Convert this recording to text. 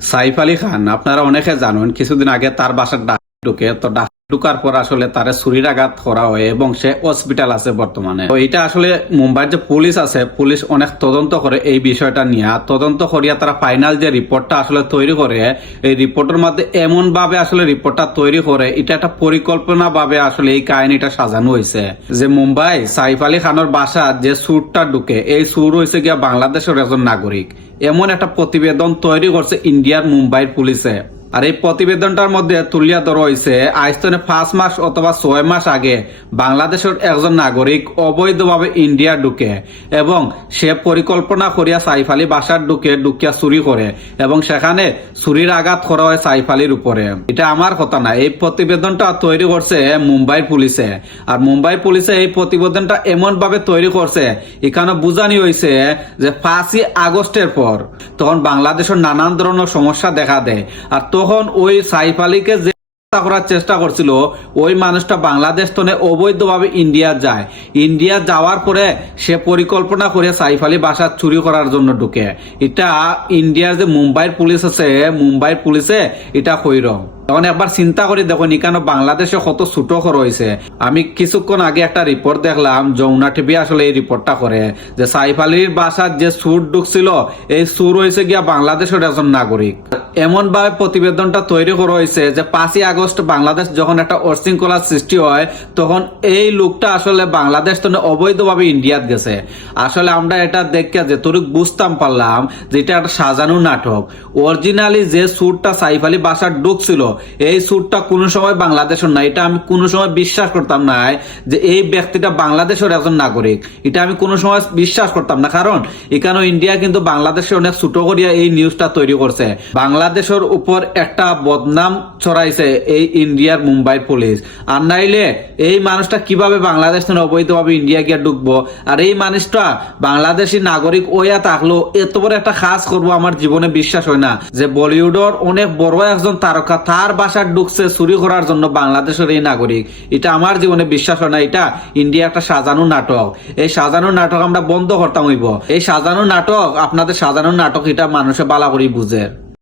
সাইফ আলী খান আপনারা অনেকে জানেন কিছুদিন আগে তার বাসার ডাক ঢুকে তো ডাক ঢুকার পর আসলে তারে ছুরির আঘাত করা হয় এবং সে হসপিটাল আছে বর্তমানে। তো এটা আসলে মুম্বাইয়ের যে পুলিশ আছে, পুলিশ অনেক তদন্ত করে এই বিষয়টা নিয়ে। আর তদন্ত করিয়া তারা ফাইনাল যে রিপোর্টটা আসলে তৈরি করে, এই রিপোর্টের মধ্যে এমন ভাবে আসলে রিপোর্টটা তৈরি করে, এটা একটা পরিকল্পনা ভাবে আসলে এই কাহিনীটা সাজানো হয়েছে। যে মুম্বাই, সাইফ আলী খানের বাসা যে সুরটা ঢুকে, এই সুর হয়েছে গিয়া বাংলাদেশের একজন নাগরিক। এমন একটা প্রতিবেদন তৈরি করছে ইন্ডিয়ার মুম্বাইয়ের পুলিশে। আর এই প্রতিবেদনটার মধ্যে তুলিয়া ধরা হয়েছে আইস্তনে পাঁচ মাস অথবা ছয় মাস আগে বাংলাদেশের একজন নাগরিক অবৈধভাবে ইন্ডিয়া ঢুকে এবং সে পরিকল্পনা করিয়া সাইফ আলী বাসার ঢুকে ঢুকিয়া চুরি করে এবং সেখানে চুরির আঘাত করা হয় সাইফ আলীর উপরে। এটা আমার কথা না, এই প্রতিবেদনটা তৈরি করছে মুম্বাই পুলিশে। আর মুম্বাই পুলিশে এই প্রতিবেদনটা এমন ভাবে তৈরি করছে, এখানে বুঝানি হয়েছে যে পাঁচই আগস্টের পর তখন বাংলাদেশের নানান ধরনের সমস্যা দেখা দেয়। আর তখন ওই সাইফ আলীকে যে করার চেষ্টা করছিল, ওই মানুষটা বাংলাদেশ তনে অবৈধভাবে ইন্ডিয়া যায়। ইন্ডিয়া যাওয়ার পরে সে পরিকল্পনা করে সাইফ আলী বাসা চুরি করার জন্য ঢুকে। এটা ইন্ডিয়ার যে মুম্বাইয়ের পুলিশ আছে, মুম্বাইয়ের পুলিশে এটা কইর তখন একবার চিন্তা করে, দেখো কেন বাংলাদেশে কত ছোট রয়েছে আমি কিছুক্ষণ আগে একটা রিপোর্ট দেখলাম, যমুনা টিভি আসলে এই রিপোর্টটা করে, যে সাইফ আলীর বাসার যে সুর ঢুকছিল, এই সুর হয়েছে গিয়া বাংলাদেশের একজন নাগরিক। এমন ভাবে প্রতিবেদনটা তৈরি করা হয়েছে যে পাঁচই আগস্ট বাংলাদেশ যখন একটা অশৃঙ্খলার সৃষ্টি হয়, তখন এই লোকটা আসলে বাংলাদেশ তো অবৈধভাবে ইন্ডিয়াত গেছে। আসলে আমরা এটা দেখে যে তোর বুঝতাম পারলাম যে এটা একটা সাজানো নাটক। অরিজিনালি যে সুরটা সাইফ আলী বাসার ঢুকছিল এই সুরটা কোনো সময় বাংলাদেশের না এটা আমি কোনো সময় বিশ্বাস করতাম না যে এই ব্যক্তিটা বাংলাদেশের একজন নাগরিক। এটা আমি কোনো সময় বিশ্বাস করতাম না। কারণ এখানে ইন্ডিয়া কিন্তু বাংলাদেশে অনেক ছোট করিয়া এই নিউজটা তৈরি করছে। বাংলাদেশের উপর একটা বদনাম ছড়াইছে এই ইন্ডিয়ার মুম্বাই পুলিশ। আর নাইলে এই মানুষটা কীভাবে বাংলাদেশ থেকে অবৈধভাবে ইন্ডিয়া গিয়ে ঢুকবো? আর এই মানুষটা বাংলাদেশি নাগরিক ওয়া থাকল, এত বড় একটা কাজ করব আমার জীবনে বিশ্বাস হয় না যে বলিউডের অনেক বড় একজন তারকা তার বাসার ঢুকছে চুরি করার জন্য বাংলাদেশের এই নাগরিক। এটা আমার জীবনে বিশ্বাস হয় না, এটা ইন্ডিয়া একটা সাজানো নাটক। এই সাজানো নাটক আমরা বন্ধ করতাম হইব। এই সাজানো নাটক, আপনাদের সাজানো নাটক, এটা মানুষে বালা করি বুঝে।